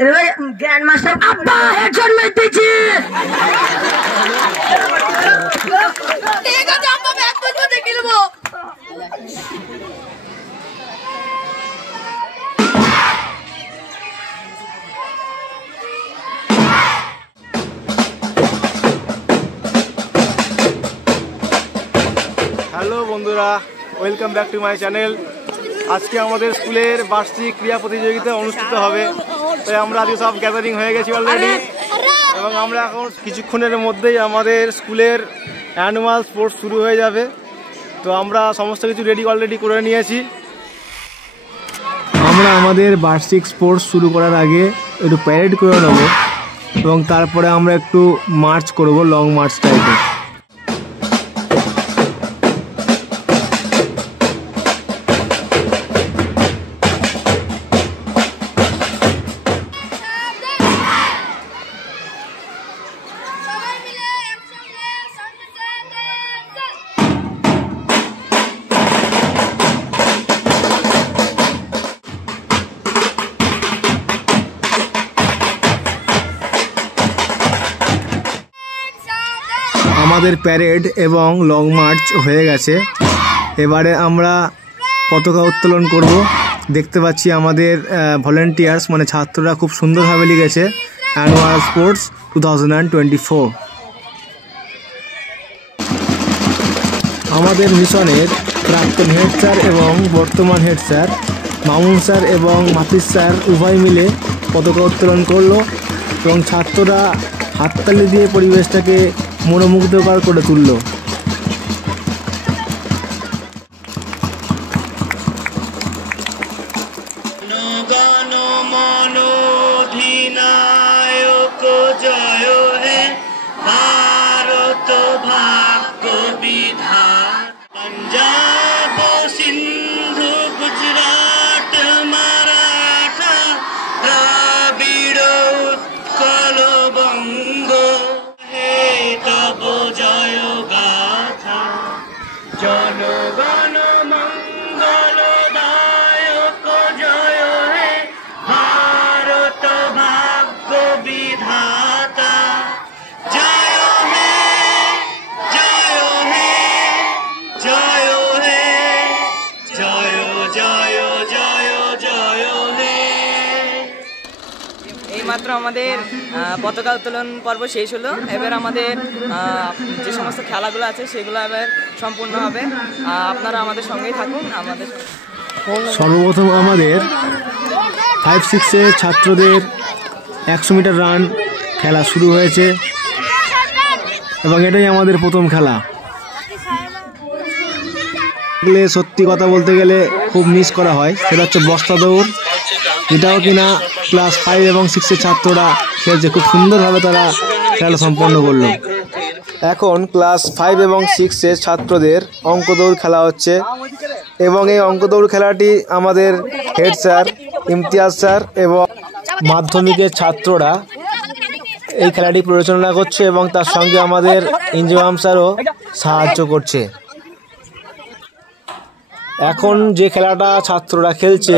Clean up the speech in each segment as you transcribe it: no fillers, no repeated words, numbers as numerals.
Grand master আব্বা headshot মেরেছি। ঠিক আছে আব্বা ব্যাক করতে দেখে নেব। হ্যালো বন্ধুরা, welcome back to my channel. আজকে আমাদের স্কুলের বার্ষিক ক্রীড়া প্রতিযোগিতা অনুষ্ঠিত হবে, তাই আমরা আজকে সব গ্যাদারিং হয়ে গেছি অলরেডি, এবং আমরা এখন কিছুক্ষণের মধ্যেই আমাদের স্কুলের অ্যানুয়াল স্পোর্টস শুরু হয়ে যাবে। তো আমরা সমস্ত কিছু রেডি অলরেডি করে নিয়েছি। আমরা আমাদের বার্ষিক স্পোর্টস শুরু করার আগে একটু প্যারেড করে নেব, এবং তারপরে আমরা একটু মার্চ করব, লং মার্চ টাইপের। আমাদের প্যারেড এবং লং মার্চ হয়ে গেছে। এবারে আমরা পতাকা উত্তোলন করব। দেখতে পাচ্ছি আমাদের ভলেন্টিয়ার্স মানে ছাত্ররা খুব সুন্দরভাবে লিখেছে অ্যানুয়াল স্পোর্টস 2024। আমাদের মিশনের প্রাক্তন হেড স্যার এবং বর্তমান হেড স্যার মামুন স্যার এবং মাফিজ স্যার উভয় মিলে পতাকা উত্তোলন করলো, এবং ছাত্ররা হাততালি দিয়ে পরিবেশটাকে মনোমুগ্ধকর করে তুলল। জনগণ মঙ্গলদায়ক জয় হে ভারত ভাগ্য বিধাতা, জয় হে জয় হে জয় হে জয় জয় জয় জয় হে। এইমাত্র আমাদের পতাকা উত্তোলন পর্ব শেষ হলো। এবার আমাদের যে সমস্ত খেলাগুলো আছে সেগুলো এবার সম্পূর্ণ হবে। আপনারা আমাদের সঙ্গেই থাকুন। আমাদের সর্বপ্রথম আমাদের 5-6 ছাত্রদের 100 মিটার রান খেলা শুরু হয়েছে, এবং এটাই আমাদের প্রথম খেলা। সত্যি কথা বলতে গেলে খুব মিস করা হয়, সেটা হচ্ছে বস্তা দৌড়, যেটাও কিনা ক্লাস 5 এবং 6 ছাত্ররা খেলছে। খুব সুন্দরভাবে তারা খেলা সম্পন্ন করলো। এখন ক্লাস 5 এবং 6 ছাত্রদের অঙ্ক দৌড় খেলা হচ্ছে, এবং এই অঙ্ক দৌড় খেলাটি আমাদের হেড স্যার ইমতিয়াজ স্যার এবং মাধ্যমিকের ছাত্ররা এই খেলাটি পরিচালনা করছে, এবং তার সঙ্গে আমাদের ইঞ্জিমাম স্যারও সাহায্য করছে। এখন যে খেলাটা ছাত্ররা খেলছে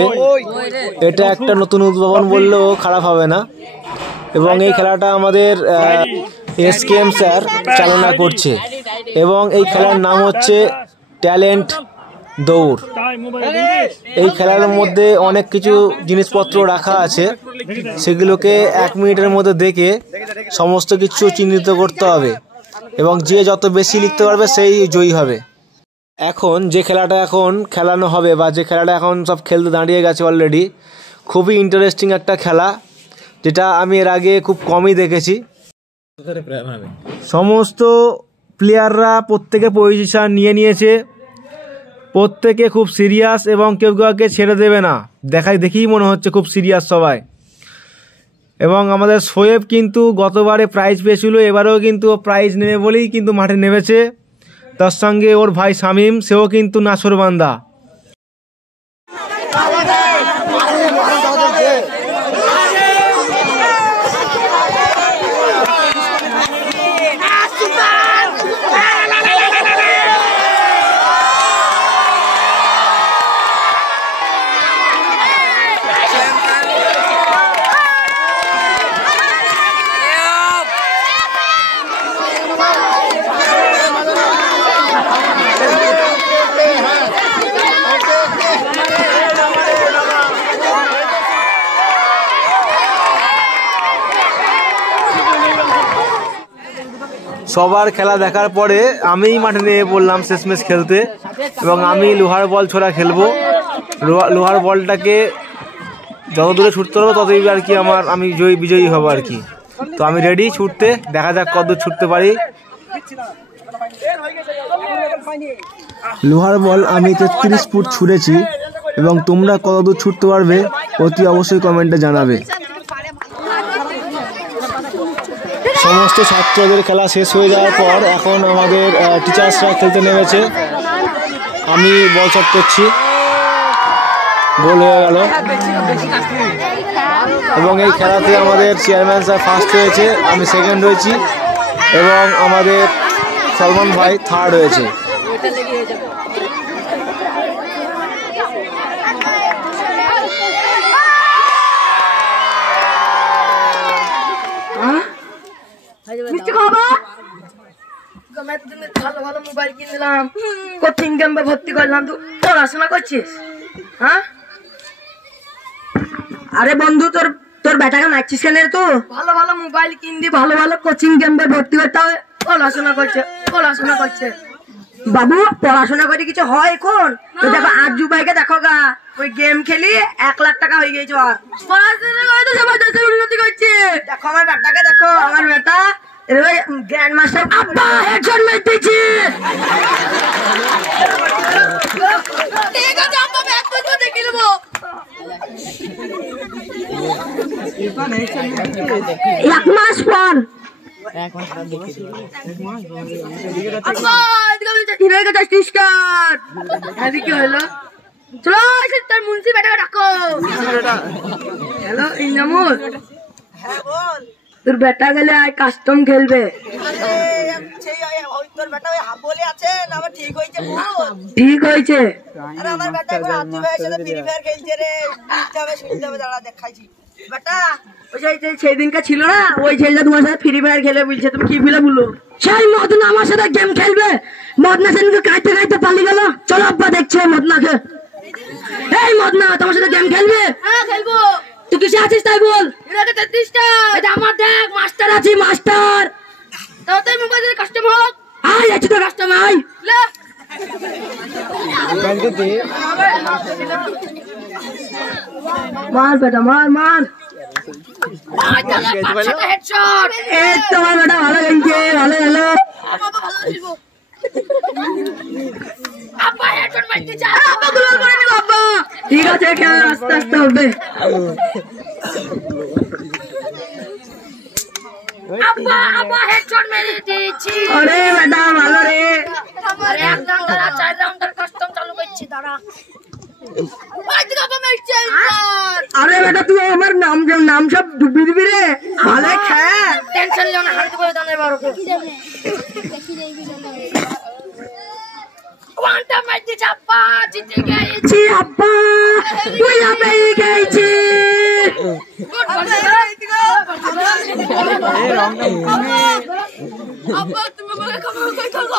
এটা একটা নতুন উদ্ভাবন বললেও খারাপ হবে না, এবং এই খেলাটা আমাদের এসকেএম স্যার চালনা করছে, এবং এই খেলার নাম হচ্ছে ট্যালেন্ট দৌড়। এই খেলার মধ্যে অনেক কিছু জিনিসপত্র রাখা আছে, সেগুলোকে 1 মিনিটের মধ্যে দেখে সমস্ত কিছু চিহ্নিত করতে হবে, এবং যে যত বেশি লিখতে পারবে সেই জয়ী হবে। এখন যে খেলাটা এখন খেলানো হবে, বা যে খেলাটা এখন সব খেলতে দাঁড়িয়ে গেছে অলরেডি, খুবই ইন্টারেস্টিং একটা খেলা, যেটা আমি এর আগে খুব কমই দেখেছি। সমস্ত প্লেয়াররা প্রত্যেকে পজিশন নিয়ে নিয়েছে, প্রত্যেকে খুব সিরিয়াস, এবং কেউ কাউকে ছেড়ে দেবে না। দেখেই মনে হচ্ছে খুব সিরিয়াস সবাই। এবং আমাদের শোয়েব কিন্তু গতবারে প্রাইজ পেয়েছিল, এবারেও কিন্তু প্রাইজ নেবে বলেই কিন্তু মাঠে নেমেছে। তার সঙ্গে ওর ভাই শামীম, সেও কিন্তু নাছোড়বান্দা। সবার খেলা দেখার পরে আমিই মাঠে নিয়ে পড়লাম শেষমেশ খেলতে, এবং আমি লোহার বল ছোড়া খেলবো। লোহার বলটাকে যত দূরে ছুটতে পারবো ততই আর কি আমি বিজয়ী হবো আর কি। তো আমি রেডি ছুটতে, দেখা যাক কতদূর ছুটতে পারি। লোহার বল আমি 33 ফুট ছুঁড়েছি, এবং তোমরা কতদূর ছুটতে পারবে অতি অবশ্যই কমেন্টে জানাবে। সমস্ত ছাত্রদের খেলা শেষ হয়ে যাওয়ার পর এখন আমাদের টিচার্সরা খেলতে নেমেছে। আমি বল শট করছি, গোল হয়ে গেল। এবং এই খেলাতে আমাদের চেয়ারম্যান স্যার ফার্স্ট হয়েছে, আমি সেকেন্ড হয়েছি, এবং আমাদের সলমান ভাই থার্ড হয়েছে। ভালো ভালো মোবাইল কিনলাম, কোচিং ক্যাম্পে ভর্তি করলাম, তুই পড়াশোনা করছিস? হ্যাঁ আরে বন্ধু, তোর বেটাকে মারছিস কেন? তো ভালো ভালো মোবাইল কিনবি, ভালো ভালো কোচিং ক্যাম্পে ভর্তি করতে হবে, পড়াশোনা করছে। বাবু পড়াশোনা করে কিছু হয় এখন? দেখো আরজু ভাইকে দেখো গা, ওই গেম খেলি 1 লাখ টাকা হয়ে গেছে। আর পড়াশোনা করে তো জবরদস্ত উন্নতি করছে। দেখো আমার বেটাকে, দেখো আমার বেটা গ্র্যান্ড মাস্টার। আব্বা হেডশট মেরেছি। ঠিক আছে আব্বা, ব্যাক করতে দেখে নেব। এক মাস পর আব্বা হিরোকে 10 টাকা এদিকে হলো। চলো তার মুন্সি বেটাকে ডাকো। হ্যালো ইনামুল। হ্যাঁ বল। তোর বেটা গেলে আয় কাস্টম খেলবে। তোর বেটা ওই হাফ বলে আছে না? আমার ঠিক হয়েছে। ঠিক হয়েছে। আরে আমার বেটা এখন আজু ভাইয়ের সাথে ফ্রি ফায়ার খেলছে রে। শুনতে হবে দাঁড়া দেখাইছি। বেটা ওই সেই দিনকা ছিল না, ওই ছেলেটা তোমার সাথে ফ্রি ফায়ার খেলে বলছে, তুমি কি বলে বলো? সেই মদনা আমার সাথে গেম খেলবে। মদনা সেদিনকে কাইতে পালিয়ে গেল। চলো আব্বা দেখছে মদনাকে। এই মদনা তোমার সাথে গেম খেলবে? হ্যাঁ খেলবো। তুই কিসে আছিস তাই বল। এটা আমার দেখ, মাস্টার আছি, মাস্টার। তাই মোবাইল কাস্টম হোক। আয় আছি তো কাস্টম, আয় মার বেটা, মার। তোমার বেটা ভালো খেলছে, ভালো হলো। ঠিক আছে, খেলা আস্তে আস্তে হবে। আরে বেটা ভালো রে। আরে বেটা তুই আমার নাম সব ডুবি দিবি রে। ভালো খেল, টেনশন লিও না, হাতে করে দাঁড়াই বারো ওয়ানটা মাইতে চাপা জিতে গেছি। আব্বা তুই আপে গেছি। আব্বা তুমি বলে খাবো কই খাবো।